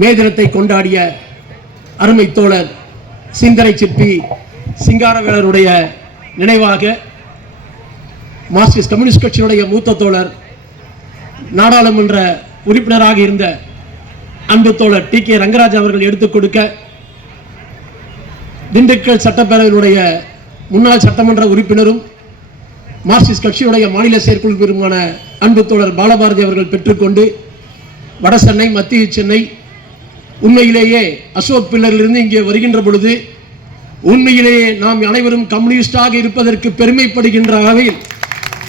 மே தினத்தை கொண்டாடிய அருமை தோழர் சிந்தனை சிற்பி சிங்காரவேலருடைய நினைவாக மார்க்சிஸ்ட் கம்யூனிஸ்ட் கட்சியினுடைய மூத்த தோழர் நாடாளுமன்ற உறுப்பினராக இருந்த அன்பு தோழர் டி கே ரங்கராஜ் அவர்கள் எடுத்துக் கொடுக்க திண்டுக்கல் சட்டப்பேரவையினுடைய முன்னாள் சட்டமன்ற உறுப்பினரும் மார்க்சிஸ்ட் கட்சியுடைய மாநில செயற்குழுவிற்குமான அன்பு தோழர் பாலபாரதி அவர்கள் பெற்றுக்கொண்டு வட சென்னை மத்திய சென்னை உண்மையிலேயே அசோக் பில்லரிலிருந்து இங்கே வருகின்ற பொழுது உண்மையிலேயே நாம் அனைவரும் கம்யூனிஸ்டாக இருப்பதற்கு பெருமைப்படுகின்ற வகையில்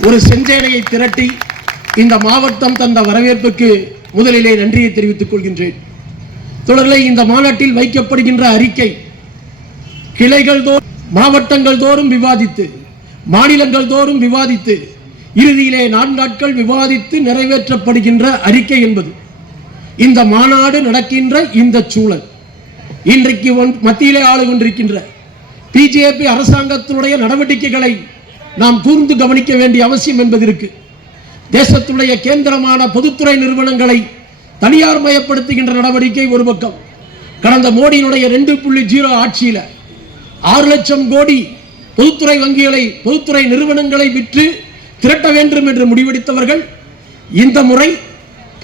ஒரு செஞ்சேனையை திரட்டி இந்த மாவட்டம் தந்த வரவேற்புக்கு முதலிலே நன்றியை தெரிவித்துக் கொள்கின்றேன். தொடர்களை இந்த மாநாட்டில் வைக்கப்படுகின்ற அறிக்கை கிளைகள் தோறும் மாவட்டங்கள் தோறும் விவாதித்து மாநிலங்கள் தோறும் விவாதித்து இறுதியிலே 4 நாட்கள் விவாதித்து நிறைவேற்றப்படுகின்ற அறிக்கை என்பது இந்த மாநாடு நடக்கின்ற இந்த சூழல் இன்றைக்கு மத்தியிலே ஆளுகின்ற பிஜேபி அரசாங்கத்தினுடைய நடவடிக்கைகளை நாம் கூர்ந்து கவனிக்க வேண்டிய அவசியம் என்பது இருக்கு. தேசத்துடைய கேந்திரமான பொதுத்துறை நிறுவனங்களை தனியார் மயப்படுத்துகின்ற நடவடிக்கை ஒரு பக்கம். கடந்த மோடியினுடைய 2.0 ஆட்சியில் 6 லட்சம் கோடி பொதுத்துறை வங்கிகளை பொதுத்துறை நிறுவனங்களை விற்று திரட்ட வேண்டும் என்று முடிவெடுத்தவர்கள் இந்த முறை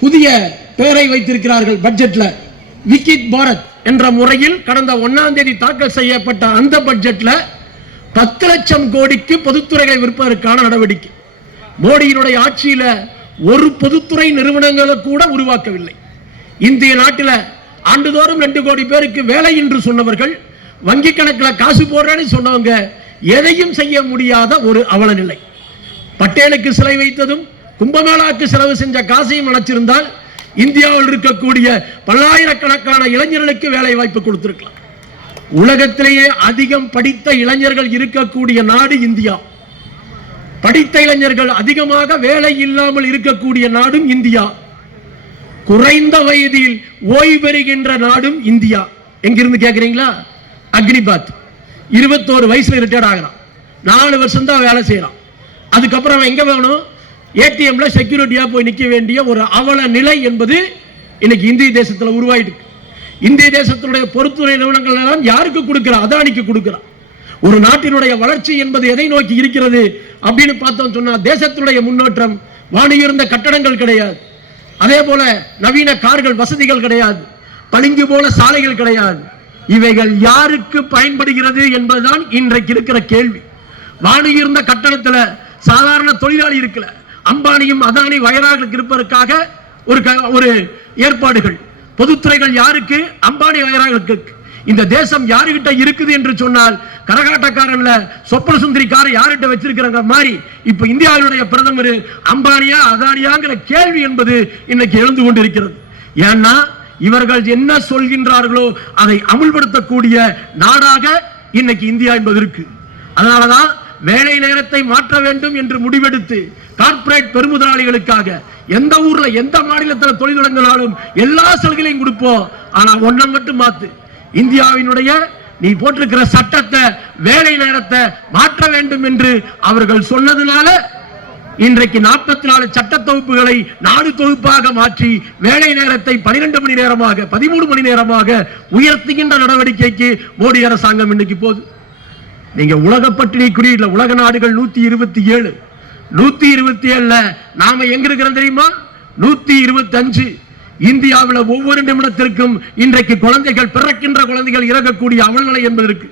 புதிய பெயரை வைத்திருக்கிறார்கள். பட்ஜெட்ல விக்கிட் பாரத் என்ற முறையில் கடந்த 1ஆம் தேதி தாக்கல் செய்யப்பட்ட அந்த பட்ஜெட்ல 10 லட்சம் கோடிக்கு பொதுத்துறைகளை விற்பதற்கான நடவடிக்கை. மோடியினுடைய ஆட்சியில ஒரு பொதுத்துறை நிறுவனங்களை கூட உருவாக்கவில்லை. இந்திய நாட்டில் ஆண்டுதோறும் 2 கோடி பேருக்கு வேலை என்று சொன்னவர்கள், வங்கி கணக்கில் காசு போடுறேன்னு சொன்னவங்க எதையும் செய்ய முடியாத ஒரு அவல நிலை. பட்டேலுக்கு சிலை வைத்ததும் கும்பமேளாவுக்கு செலவு செஞ்ச காசையும் அணைச்சிருந்தால் இந்தியாவில் இருக்கக்கூடிய பல்லாயிரக்கணக்கான இளைஞர்களுக்கு வேலை வாய்ப்பு கொடுத்திருக்கலாம். உலகத்திலேயே அதிகம் படித்த இளைஞர்கள் இருக்கக்கூடிய நாடு இந்தியா. படித்த இளைஞர்கள் அதிகமாக வேலை இல்லாமல் இருக்கக்கூடிய நாடும் இந்தியா. குறைந்த வயதில் ஓய்வு பெறுகின்ற நாடும் இந்தியா. எங்கிருந்து கேட்கிறீங்களா? அக்னிபாத் 21 வயசுல ரிட்டையர்ட் ஆகிறான். 4 வருஷம் தான் வேலை செய்யறான். அதுக்கப்புறம் எங்க வேணும்? ஏடிஎம்ல செக்யூரிட்டியா போய் நிற்க வேண்டிய ஒரு அவல நிலை என்பது இன்னைக்கு இந்திய தேசத்தில் உருவாயிட்டு. இந்திய தேசத்தினுடைய பொறுத்துறை நிறுவனங்கள் எல்லாம் யாருக்கு கொடுக்கிறா? அதானிக்கு கொடுக்கிறா. ஒரு நாட்டினுடைய வளர்ச்சி என்பது எதை நோக்கி இருக்கிறது அப்படின்னு பார்த்தோம் சொன்னா, தேசத்தினுடைய முன்னேற்றம். வானியிருந்த கட்டடங்கள் கிடையாது, அதே போல நவீன கார்கள் வசதிகள் கிடையாது, பளிங்கு போல சாலைகள் கிடையாது. இவைகள் யாருக்கு பயன்படுகிறது என்பதுதான் இன்றைக்கு இருக்கிற கேள்வி. வானியிருந்த கட்டணத்துல சாதாரண தொழிலாளி இருக்கல, அம்பானியும் அதானி வயராக இருப்பதற்காக ஒரு ஏற்பாடுகள். பொதுத்துறைகள் யாருக்கு? அம்பானி வயராக. இந்த தேசம் யாருகிட்ட இருக்குது என்று சொன்னால், கரகாட்டக்காரன்ல சொப்பன சுந்தரி காரை யார்கிட்ட வச்சிருக்கிறாங்க மாதிரி இப்ப இந்தியாவுடைய பிரதமர் அம்பானியா அதானியாங்கிற கேள்வி என்பது இன்னைக்கு எழுந்து கொண்டிருக்கிறது. ஏன்னா இவர்கள் என்ன சொல்கின்றார்களோ அதை அமுல்படுத்தக்கூடிய நாடாக இன்னைக்கு இந்தியா என்பது இருக்கு. அதனாலதான் வேலை நேரத்தை மாற்ற வேண்டும் என்று முடிவெடுத்து கார்ப்பரேட் பெருமுதலாளிகளுக்காக எந்த ஊர்ல எந்த மாநிலத்தில் தொழில் தொடங்கினாலும் எல்லா சலுகைகளையும் கொடுப்போம், ஆனா ஒன்றை மட்டும் மாத்து, இந்தியாவினுடைய நீ போட்டிருக்கிற சட்டத்தை வேலை நேரத்தை மாற்ற வேண்டும் என்று அவர்கள் சொன்னதுனால இன்றைக்கு 44 சட்ட தொகுப்புகளை 4 தொகுப்பாக மாற்றி வேலை நேரத்தை 12 மணி நேரமாக 13 மணி நேரமாக உயர்த்துகின்ற நடவடிக்கைக்கு மோடி அரசாங்கம் இன்னைக்கு போகுது. நீங்க உலக பட்டினி குறியீடுல உலக நாடுகள் 127 127ல நாம எங்க இருக்கிறோம் தெரியுமா? 125. இந்தியாவில் ஒவ்வொரு நிமிடத்திற்கும் இன்றைக்கு குழந்தைகள் பிறக்கின்ற குழந்தைகள் இறக்கக்கூடிய அவல்நிலை என்பது இருக்கு.